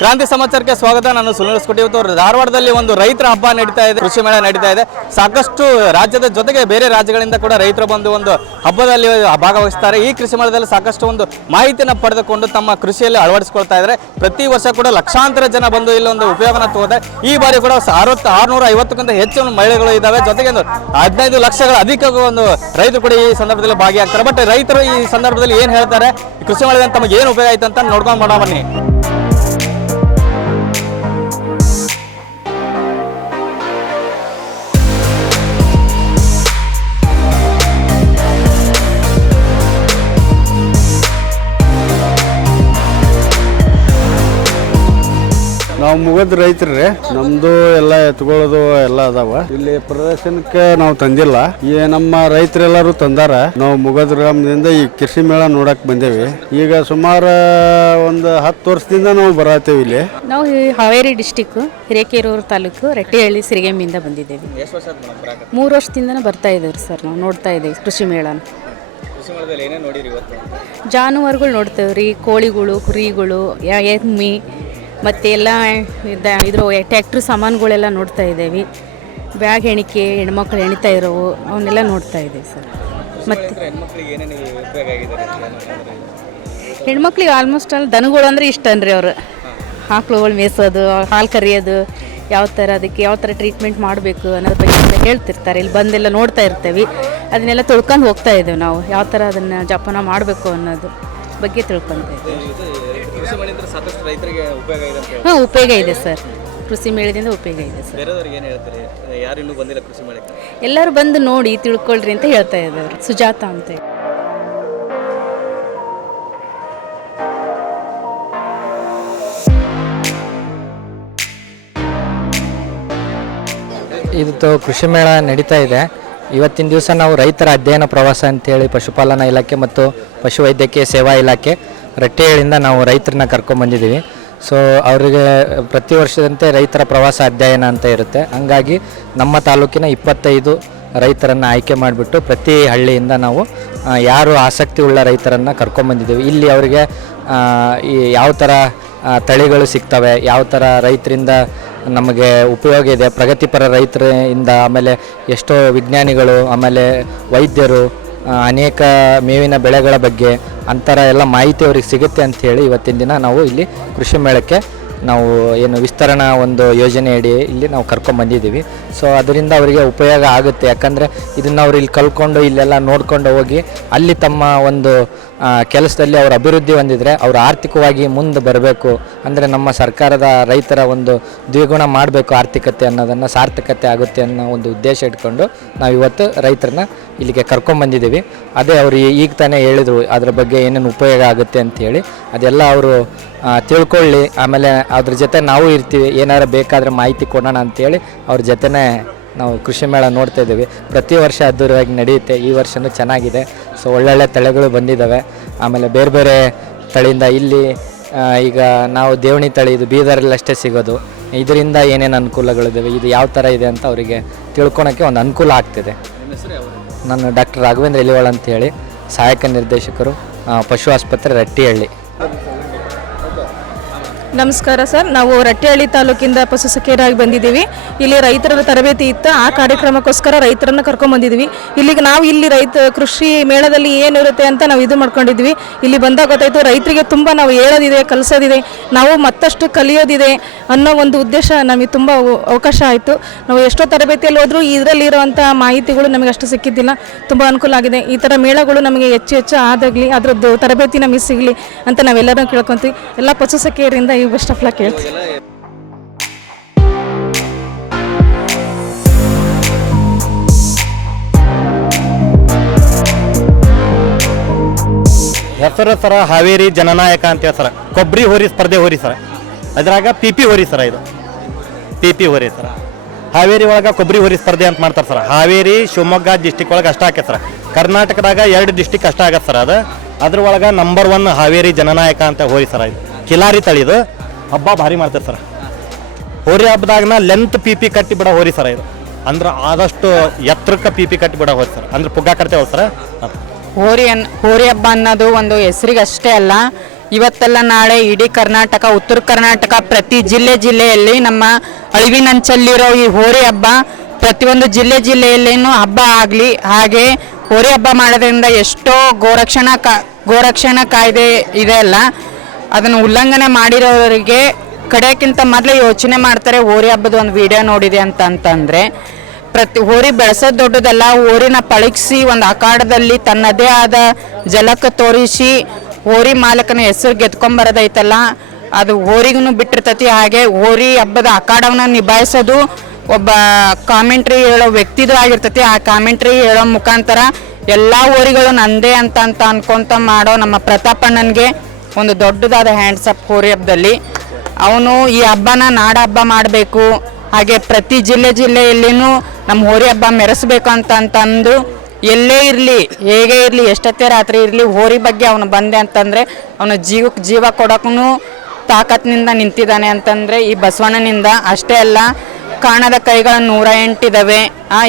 ಕ್ರಾಂತಿ ಸಮಾಚಾರಕ್ಕೆ ಸ್ವಾಗತ. ನಾನು ಸುನಿಲ್ ಸ್ಕೂಟಿ. ಇವತ್ತು ಧಾರವಾಡದಲ್ಲಿ ಒಂದು ರೈತರ ಹಬ್ಬ ನಡೀತಾ ಇದೆ, ಕೃಷಿ ಮೇಳ ನಡೀತಾ ಇದೆ. ಸಾಕಷ್ಟು ರಾಜ್ಯದ ಜೊತೆಗೆ ಬೇರೆ ರಾಜ್ಯಗಳಿಂದ ಕೂಡ ರೈತರು ಬಂದು ಒಂದು ಹಬ್ಬದಲ್ಲಿ ಭಾಗವಹಿಸ್ತಾರೆ. ಈ ಕೃಷಿ ಮೇಳದಲ್ಲಿ ಸಾಕಷ್ಟು ಒಂದು ಮಾಹಿತಿಯನ್ನು ಪಡೆದುಕೊಂಡು ತಮ್ಮ ಕೃಷಿಯಲ್ಲಿ ಅಳವಡಿಸಿಕೊಳ್ತಾ ಇದ್ದಾರೆ. ಪ್ರತಿ ವರ್ಷ ಕೂಡ ಲಕ್ಷಾಂತರ ಜನ ಬಂದು ಇಲ್ಲಿ ಒಂದು ಉಪಯೋಗನ ತಗೋತಾರೆ. ಈ ಬಾರಿ ಕೂಡ 650ಕ್ಕಿಂತ ಹೆಚ್ಚು ಮಹಿಳೆಗಳು ಇದ್ದಾವೆ. ಜೊತೆಗೆ ಒಂದು 15 ಲಕ್ಷಗಳ ಅಧಿಕ ಒಂದು ರೈತರು ಕೂಡ ಈ ಸಂದರ್ಭದಲ್ಲಿ ಭಾಗಿಯಾಗ್ತಾರೆ. ಬಟ್ ರೈತರು ಈ ಸಂದರ್ಭದಲ್ಲಿ ಏನು ಹೇಳ್ತಾರೆ, ಕೃಷಿ ಮೇಳದಿಂದ ತಮಗೆ ಏನು ಉಪಯೋಗ ಆಯ್ತು ಅಂತ ನೋಡ್ಕೊಂಡು ಮಾಡೋಣ ಬನ್ನಿ. ನಾವು ಮುಗದ್ ರೈತರ್ರಿ, ನಮ್ದು ಎಲ್ಲ ಎತ್ಕೊಳ್ಳೋದು ಎಲ್ಲ ಅದಾವ. ಇಲ್ಲಿ ಪ್ರದರ್ಶನಕ್ಕೆ ನಾವು ತಂದಿಲ್ಲ, ಈ ನಮ್ಮ ರೈತರೆಲ್ಲರೂ ತಂದಾರ. ನಾವು ಮುಗದ್ ಗ್ರಾಮದಿಂದ ಈ ಕೃಷಿ ಮೇಳ ನೋಡಕ್ ಬಂದೇವಿ. ಈಗ ಸುಮಾರು ಒಂದು 10 ವರ್ಷದಿಂದ ನಾವು ಬರತ್ತೇವೆ ಇಲ್ಲಿ. ನಾವು ಹಾವೇರಿ ಡಿಸ್ಟಿಕ್ ಹಿರೇಕೆರೂರು ತಾಲೂಕು ರಟ್ಟಿಹಳ್ಳಿ ಸಿರಿಗೆಮ್ಮಿಂದ ಬಂದಿದ್ದೇವೆ. 3 ವರ್ಷದಿಂದನೇ ಬರ್ತಾ ಇದ್ದೇವೆ ಸರ್. ನಾವು ನೋಡ್ತಾ ಇದ್ದೇವೆ ಕೃಷಿ ಮೇಳನ. ಜಾನುವಾರುಗಳು ನೋಡ್ತೇವೆ ರೀ, ಕೋಳಿಗಳು, ಕುರಿಗಳು, ಎಮ್ಮಿ ಮತ್ತು ಎಲ್ಲ ಇದ್ರ ಟ್ಯಾಕ್ಟ್ರಿ ಸಾಮಾನುಗಳೆಲ್ಲ ನೋಡ್ತಾ ಇದ್ದೇವೆ. ಬ್ಯಾಗ್ ಎಣಿಕೆ, ಹೆಣ್ಮಕ್ಳು ಎಣಿತಾ ಇರೋವು ಅವನ್ನೆಲ್ಲ ನೋಡ್ತಾ ಇದ್ದೇವೆ ಸರ್. ಮತ್ತು ಹೆಣ್ಮಕ್ಳಿಗೆ ಆಲ್ಮೋಸ್ಟ್ ಅಲ್ಲಿ ದನಗಳು ಅಂದರೆ ಇಷ್ಟ ಅನ್ರಿ. ಅವರು ಆಕಳುಗಳು ಮೇಯಿಸೋದು, ಹಾಲು ಕರಿಯೋದು, ಯಾವ ಥರ ಅದಕ್ಕೆ ಯಾವ ಥರ ಟ್ರೀಟ್ಮೆಂಟ್ ಮಾಡಬೇಕು ಅನ್ನೋದ್ರ ಬಗ್ಗೆ ಹೇಳ್ತಿರ್ತಾರೆ. ಇಲ್ಲಿ ಬಂದೆಲ್ಲ ನೋಡ್ತಾ ಇರ್ತೇವೆ. ಅದನ್ನೆಲ್ಲ ತಿಳ್ಕೊಂಡು ಹೋಗ್ತಾ ಇದ್ದೇವೆ ನಾವು, ಯಾವ ಥರ ಅದನ್ನು ಜೋಪಾನ ಮಾಡಬೇಕು ಅನ್ನೋದು ಬಗ್ಗೆ ತಿಳ್ಕೊತೇವೆ. ಹಾಂ, ಉಪಯೋಗ ಇದೆ ಸರ್. ಕೃಷಿ ಮೇಳದಿಂದ ಉಪಯೋಗ ಇದೆ ಸರ್. ಎಲ್ಲರೂ ಬಂದು ನೋಡಿ ತಿಳ್ಕೊಳ್ರಿ ಅಂತ ಹೇಳ್ತಾ ಇದ್ದಾರೆ. ಸುಜಾತ ಅಂತ. ಇದು ಕೃಷಿ ಮೇಳ ನಡೀತಾ ಇದೆ. ಇವತ್ತಿನ ದಿವಸ ನಾವು ರೈತರ ಅಧ್ಯಯನ ಪ್ರವಾಸ ಅಂತೇಳಿ ಪಶುಪಾಲನಾ ಇಲಾಖೆ ಮತ್ತು ಪಶುವೈದ್ಯಕೀಯ ಸೇವಾ ಇಲಾಖೆ ರಟ್ಟಿಹಳ್ಳಿಯಿಂದ ನಾವು ರೈತರನ್ನ ಕರ್ಕೊಂಡ್ಬಂದಿದ್ದೀವಿ. ಸೊ ಅವರಿಗೆ ಪ್ರತಿ ವರ್ಷದಂತೆ ರೈತರ ಪ್ರವಾಸ ಅಧ್ಯಯನ ಅಂತ ಇರುತ್ತೆ. ಹಂಗಾಗಿ ನಮ್ಮ ತಾಲೂಕಿನ 25 ರೈತರನ್ನು ಆಯ್ಕೆ ಮಾಡಿಬಿಟ್ಟು ಪ್ರತಿ ಹಳ್ಳಿಯಿಂದ ನಾವು ಯಾರು ಆಸಕ್ತಿ ಉಳ್ಳ ರೈತರನ್ನು ಕರ್ಕೊಂಡ್ಬಂದಿದ್ದೀವಿ. ಇಲ್ಲಿ ಅವರಿಗೆ ಈ ಯಾವ ಥರ ತಳಿಗಳು ಸಿಗ್ತವೆ, ಯಾವ ಥರ ರೈತರಿಂದ ನಮಗೆ ಉಪಯೋಗ ಇದೆ, ಪ್ರಗತಿಪರ ರೈತರಿಂದ, ಆಮೇಲೆ ಎಷ್ಟೋ ವಿಜ್ಞಾನಿಗಳು, ಆಮೇಲೆ ವೈದ್ಯರು, ಅನೇಕ ಮೇವಿನ ಬೆಳೆಗಳ ಬಗ್ಗೆ ಅಂತರ ಎಲ್ಲ ಮಾಹಿತಿ ಅವ್ರಿಗೆ ಸಿಗುತ್ತೆ ಅಂಥೇಳಿ ಇವತ್ತಿನ ದಿನ ನಾವು ಇಲ್ಲಿ ಕೃಷಿ ಮೇಳಕ್ಕೆ ನಾವು ಏನು ವಿಸ್ತರಣಾ ಒಂದು ಯೋಜನೆಯಡಿ ಇಲ್ಲಿ ನಾವು ಕರ್ಕೊಂಡ್ಬಂದಿದ್ದೀವಿ. ಸೊ ಅದರಿಂದ ಅವರಿಗೆ ಉಪಯೋಗ ಆಗುತ್ತೆ. ಯಾಕಂದರೆ ಇದನ್ನು ಅವ್ರು ಇಲ್ಲಿ ಕಲ್ತ್ಕೊಂಡು ಇಲ್ಲೆಲ್ಲ ನೋಡ್ಕೊಂಡು ಹೋಗಿ ಅಲ್ಲಿ ತಮ್ಮ ಒಂದು ಕೆಲಸದಲ್ಲಿ ಅವರು ಅಭಿವೃದ್ಧಿ ಹೊಂದಿದರೆ ಅವರು ಆರ್ಥಿಕವಾಗಿ ಮುಂದೆ ಬರಬೇಕು. ಅಂದರೆ ನಮ್ಮ ಸರ್ಕಾರದ ರೈತರ ಒಂದು ದ್ವಿಗುಣ ಮಾಡಬೇಕು ಆರ್ಥಿಕತೆ ಅನ್ನೋದನ್ನು, ಸಾರ್ಥಕತೆ ಆಗುತ್ತೆ ಅನ್ನೋ ಒಂದು ಉದ್ದೇಶ ಇಟ್ಕೊಂಡು ನಾವು ಇವತ್ತು ರೈತರನ್ನ ಇಲ್ಲಿಗೆ ಕರ್ಕೊಂಡ್ಬಂದಿದ್ದೀವಿ. ಅದೇ ಅವರು ಈಗ ತಾನೇ ಹೇಳಿದರು ಅದ್ರ ಬಗ್ಗೆ ಏನೇನು ಉಪಯೋಗ ಆಗುತ್ತೆ ಅಂಥೇಳಿ. ಅದೆಲ್ಲ ಅವರು ತಿಳ್ಕೊಳ್ಳಿ. ಆಮೇಲೆ ಅದ್ರ ಜೊತೆ ನಾವು ಇರ್ತೀವಿ, ಏನಾರು ಬೇಕಾದರೆ ಮಾಹಿತಿ ಕೊಡೋಣ ಅಂಥೇಳಿ ಅವ್ರ ಜೊತೆನೇ ನಾವು ಕೃಷಿ ಮೇಳ ನೋಡ್ತಾ ಇದ್ದೀವಿ. ಪ್ರತಿ ವರ್ಷ ಅದ್ದೂರಿಯಾಗಿ ನಡೆಯುತ್ತೆ. ಈ ವರ್ಷವೂ ಚೆನ್ನಾಗಿದೆ. ಸೊ ಒಳ್ಳೊಳ್ಳೆ ತಳಿಗಳು ಬಂದಿದ್ದಾವೆ. ಆಮೇಲೆ ಬೇರೆ ಬೇರೆ ತಳಿಯಿಂದ ಇಲ್ಲಿ ಈಗ ನಾವು ದೇವಣಿ ತಳಿ, ಇದು ಬೀದರಲ್ಲಷ್ಟೇ ಸಿಗೋದು. ಇದರಿಂದ ಏನೇನು ಅನುಕೂಲಗಳಿದ್ದಾವೆ, ಇದು ಯಾವ ಥರ ಇದೆ ಅಂತ ಅವರಿಗೆ ತಿಳ್ಕೊಳಕ್ಕೆ ಒಂದು ಅನುಕೂಲ ಆಗ್ತಿದೆ. ನಾನು ಡಾಕ್ಟರ್ ರಾಘವೇಂದ್ರ ಎಲಿವಾಳ್ ಅಂತೇಳಿ, ಸಹಾಯಕ ನಿರ್ದೇಶಕರು, ಪಶು ಆಸ್ಪತ್ರೆ ರಟ್ಟಿಹಳ್ಳಿ. ನಮಸ್ಕಾರ ಸರ್. ನಾವು ರಟ್ಟಿಹಳ್ಳಿ ತಾಲೂಕಿಂದ ಪಶು ಸಖಿಯರಾಗಿ ಬಂದಿದ್ದೀವಿ. ಇಲ್ಲಿ ರೈತರ ತರಬೇತಿ ಇತ್ತು, ಆ ಕಾರ್ಯಕ್ರಮಕ್ಕೋಸ್ಕರ ರೈತರನ್ನು ಕರ್ಕೊಂಡ್ಬಂದಿದ್ವಿ. ಇಲ್ಲಿಗೆ ನಾವು ಇಲ್ಲಿ ಕೃಷಿ ಮೇಳದಲ್ಲಿ ಏನಿರುತ್ತೆ ಅಂತ ನಾವು ಇದು ಮಾಡ್ಕೊಂಡಿದ್ವಿ. ಇಲ್ಲಿ ಬಂದಾಗ ಗೊತ್ತಾಯಿತು ರೈತರಿಗೆ ತುಂಬ ನಾವು ಹೇಳೋದಿದೆ, ಕಲಿಸೋದಿದೆ, ನಾವು ಮತ್ತಷ್ಟು ಕಲಿಯೋದಿದೆ ಅನ್ನೋ ಒಂದು ಉದ್ದೇಶ ನಮಗೆ ತುಂಬ ಅವಕಾಶ ಆಯಿತು. ನಾವು ಎಷ್ಟೋ ತರಬೇತಿಯಲ್ಲಿ ಹೋದರೂ ಇದರಲ್ಲಿರುವಂಥ ಮಾಹಿತಿಗಳು ನಮಗೆ ಅಷ್ಟು ಸಿಕ್ಕಿದ್ದಿಲ್ಲ. ತುಂಬ ಅನುಕೂಲ ಆಗಿದೆ. ಈ ಥರ ಮೇಳಗಳು ನಮಗೆ ಹೆಚ್ಚು ಆದಾಗಲಿ, ಅದರದ್ದು ತರಬೇತಿ ನಮಗೆ ಸಿಗಲಿ ಅಂತ ನಾವೆಲ್ಲರೂ ಕೇಳ್ಕೊತೀವಿ. ಎಲ್ಲ ಪಶು ಸಖಿಯರಿಂದ ಈ ಬೆಸ್ಟ್ ಆಫ್ ಲಕ್ ಹೇಳ್ತೀವಿ. ಹೆಸರು ಸರ ಹಾವೇರಿ ಜನನಾಯಕ ಅಂತೇಳಿ ಸರ. ಕೊಬ್ಬರಿ ಹೋರಿ ಸ್ಪರ್ಧೆ ಹೋರಿ ಸರ. ಅದ್ರಾಗ PP ಹೋರಿ ಸರ. ಇದು PP ಹೋರಿ ಸರ. ಹಾವೇರಿ ಒಳಗೆ ಕೊಬ್ಬರಿ ಹೋರಿ ಸ್ಪರ್ಧೆ ಅಂತ ಮಾಡ್ತಾರೆ ಸರ್. ಹಾವೇರಿ ಶಿವಮೊಗ್ಗ ಡಿಸ್ಟಿಕ್ ಒಳಗೆ ಅಷ್ಟ ಆಕೈತೆ ಸರ್. ಕರ್ನಾಟಕದಾಗ 2 ಡಿಸ್ಟಿಕ್ ಅಷ್ಟ ಆಗತ್ತೆ ಸರ್. ಅದ್ರ ಒಳಗೆ ನಂಬರ್ 1 ಹಾವೇರಿ ಜನನಾಯಕ ಅಂತ ಹೋರಿ ಸರ. ಇದು ಕಿಲಾರಿ ತಳಿದು ಹಬ್ಬ ಭಾರಿ ಮಾಡ್ತಾರೆ ಸರ್. ಹೋರಿ ಹಬ್ಬದಾಗನ ಲೆಂತ್ PP ಕಟ್ಟಿ ಬಿಡೋ ಹೋರಿ ಸರ. ಇದು ಅಂದ್ರೆ ಆದಷ್ಟು ಎತ್ತರಕ್ಕೆ PP ಕಟ್ಟಿ ಬಿಡೋ ಹೋರಿ ಸರ್. ಅಂದ್ರೆ ಪುಗ್ಗ ಕಟ್ತೇವೆ ಸರ್. ಹೋರಿ ಹಬ್ಬ ಅನ್ನೋದು ಒಂದು ಹೆಸರಿಗಷ್ಟೇ ಅಲ್ಲ, ಇವತ್ತೆಲ್ಲ ನಾಳೆ ಇಡೀ ಕರ್ನಾಟಕ, ಉತ್ತರ ಕರ್ನಾಟಕ, ಪ್ರತಿ ಜಿಲ್ಲೆಯಲ್ಲಿ ನಮ್ಮ ಅಳಿವಿನಂಚಲ್ಲಿರೋ ಈ ಹೋರಿ ಹಬ್ಬ ಪ್ರತಿಯೊಂದು ಜಿಲ್ಲೆಯಲ್ಲೇನು ಹಬ್ಬ ಆಗಲಿ. ಹಾಗೆ ಹೋರಿ ಹಬ್ಬ ಮಾಡೋದ್ರಿಂದ ಎಷ್ಟೋ ಗೋರಕ್ಷಣಾ ಕಾಯ್ದೆ ಇದೆ ಅಲ್ಲ, ಅದನ್ನು ಉಲ್ಲಂಘನೆ ಮಾಡಿರೋರಿಗೆ ಕಡೆಯಕ್ಕಿಂತ ಮೊದಲೇ ಯೋಚನೆ ಮಾಡ್ತಾರೆ ಹೋರಿ ಹಬ್ಬದ ಒಂದು ವಿಡಿಯೋ ನೋಡಿದೆ ಅಂತಂದರೆ. ಹೋರಿ ಬೆಳೆಸೋದು ದೊಡ್ಡದಲ್ಲ, ಹೋರಿನ ಪಳಗಿಸಿ ಒಂದು ಅಖಾಡದಲ್ಲಿ ತನ್ನದೇ ಆದ ಜಲಕ ತೋರಿಸಿ ಹೋರಿ ಮಾಲಕನ ಹೆಸರು ಗೆದ್ಕೊಂಬರೋದೈತಲ್ಲ, ಅದು ಹೋರಿಗೂ ಬಿಟ್ಟಿರ್ತತಿ. ಹಾಗೆ ಹೋರಿ ಹಬ್ಬದ ಅಖಾಡವನ್ನು ನಿಭಾಯಿಸೋದು ಒಬ್ಬ ಕಾಮೆಂಟ್ರಿ ಹೇಳೋ ವ್ಯಕ್ತಿದು ಆಗಿರ್ತತಿ. ಆ ಕಾಮೆಂಟ್ರಿ ಹೇಳೋ ಮುಖಾಂತರ ಎಲ್ಲ ಹೋರಿಗಳು ನಂದೇ ಅಂತ ಅನ್ಕೊಂತ ಮಾಡೋ ನಮ್ಮ ಪ್ರತಾಪಣ್ಣನಿಗೆ ಒಂದು ದೊಡ್ಡದಾದ ಹ್ಯಾಂಡ್ಸಪ್ ಹೋರಿ ಹಬ್ಬದಲ್ಲಿ. ಅವನು ಈ ಹಬ್ಬನ ನಾಡ ಹಬ್ಬ ಮಾಡಬೇಕು, ಹಾಗೆ ಪ್ರತಿ ಜಿಲ್ಲೆಯಲ್ಲಿನೂ ನಮ್ಮ ಹೋರಿ ಹಬ್ಬ ಮೆರೆಸಬೇಕು ಅಂತಂದು ಎಲ್ಲೇ ಇರಲಿ, ಹೇಗೆ ಇರಲಿ, ಎಷ್ಟೊತ್ತೇ ರಾತ್ರಿ ಇರಲಿ, ಹೋರಿ ಬಗ್ಗೆ ಅವನು ಬಂದೆ ಅಂತಂದರೆ ಅವನ ಜೀವಕ್ಕೆ ಜೀವ ಕೊಡೋಕ್ಕೂ ತಾಕತ್ತಿನಿಂದ ನಿಂತಿದ್ದಾನೆ ಅಂತಂದರೆ ಈ ಬಸವಣ್ಣನಿಂದ. ಅಷ್ಟೇ ಅಲ್ಲ, ಕಾಣದ ಕೈಗಳು 108 ಇದ್ದಾವೆ.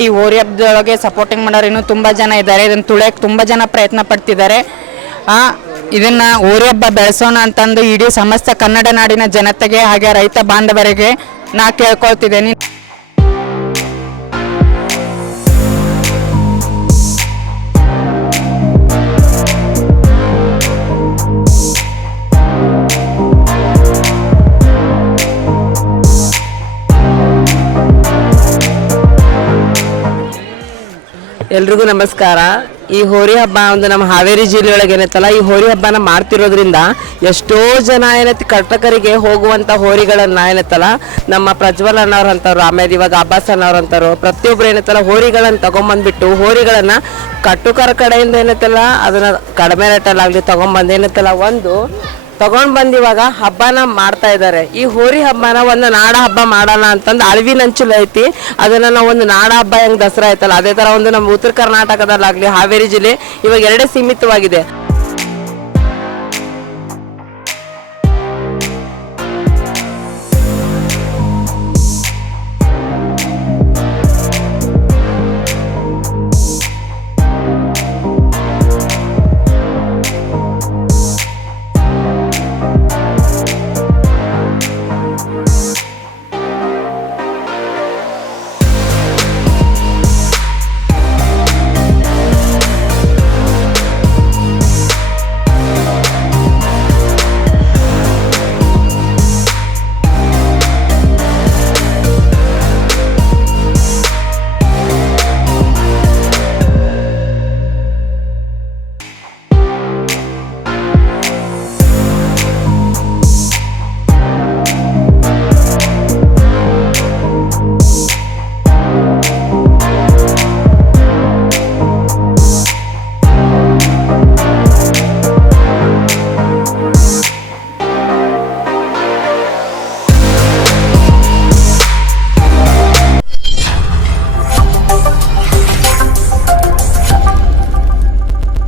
ಈ ಹೋರಿ ಹಬ್ಬದೊಳಗೆ ಸಪೋರ್ಟಿಂಗ್ ಮಾಡೋರು ಇನ್ನೂ ತುಂಬ ಜನ ಇದ್ದಾರೆ. ಇದನ್ನು ತುಳಿಯೋಕ್ಕೆ ತುಂಬ ಜನ ಪ್ರಯತ್ನ ಪಡ್ತಿದ್ದಾರೆ. ಇದನ್ನು ಹೋರಿ ಹಬ್ಬ ಬೆಳೆಸೋಣ ಅಂತಂದು ಇಡೀ ಸಮಸ್ತ ಕನ್ನಡ ನಾಡಿನ ಜನತೆಗೆ ಹಾಗೆ ರೈತ ಬಾಂಧವರಿಗೆ ನಾ ಕೇಳ್ಕೊಳ್ತಿದ್ದೇನೆ. ಎಲ್ರಿಗೂ ನಮಸ್ಕಾರ. ಈ ಹೋರಿ ಹಬ್ಬ ಒಂದು ನಮ್ಮ ಹಾವೇರಿ ಜಿಲ್ಲೆಯೊಳಗೆ ಏನೈತಲ್ಲ, ಈ ಹೋರಿ ಹಬ್ಬನ ಮಾಡ್ತಿರೋದ್ರಿಂದ ಎಷ್ಟೋ ಜನ ಏನೈತಿ ಕಟಕರಿಗೆ ಹೋಗುವಂಥ ಹೋರಿಗಳನ್ನ ಏನೈತಲ್ಲ ನಮ್ಮ ಪ್ರಜ್ವಲ್ ಅನ್ನೋರು ಅಂತಾರು, ಆಮೇಲೆ ಇವಾಗ ಅಬ್ಬಾಸ್ ಅನ್ನೋರು ಅಂತಾರು, ಪ್ರತಿಯೊಬ್ರು ಏನೈತಲ್ಲ ಹೋರಿಗಳನ್ನು ತಗೊಂಬಂದ್ಬಿಟ್ಟು ಹೋರಿಗಳನ್ನು ಕಟ್ಟುಕರ ಕಡೆಯಿಂದ ಏನೈತಲ್ಲ ಅದನ್ನ ಕಡಿಮೆ ರೇಟಲ್ಲಾಗಲಿ ತಗೊಂಬಂದು ಏನೈತಲ್ಲ ತಗೊಂಡು ಬಂದು ಇವಾಗ ಹಬ್ಬನ ಮಾಡ್ತಾ ಇದ್ದಾರೆ. ಈ ಹೋರಿ ಹಬ್ಬನ ಒಂದು ನಾಡ ಹಬ್ಬ ಮಾಡೋಣ ಅಂತಂದು ಅಳಿವಿನಂಚಲು ಐತಿ. ಅದನ್ನ ನಾವು ಒಂದು ನಾಡ ಹಬ್ಬ ಹೆಂಗೆ ದಸರಾ ಐತಲ್ಲ ಅದೇ ಥರ ಒಂದು ನಮ್ಮ ಉತ್ತರ ಕರ್ನಾಟಕದಲ್ಲಾಗಲಿ ಹಾವೇರಿ ಜಿಲ್ಲೆ ಇವಾಗ ಎರಡೇ ಸೀಮಿತವಾಗಿದೆ.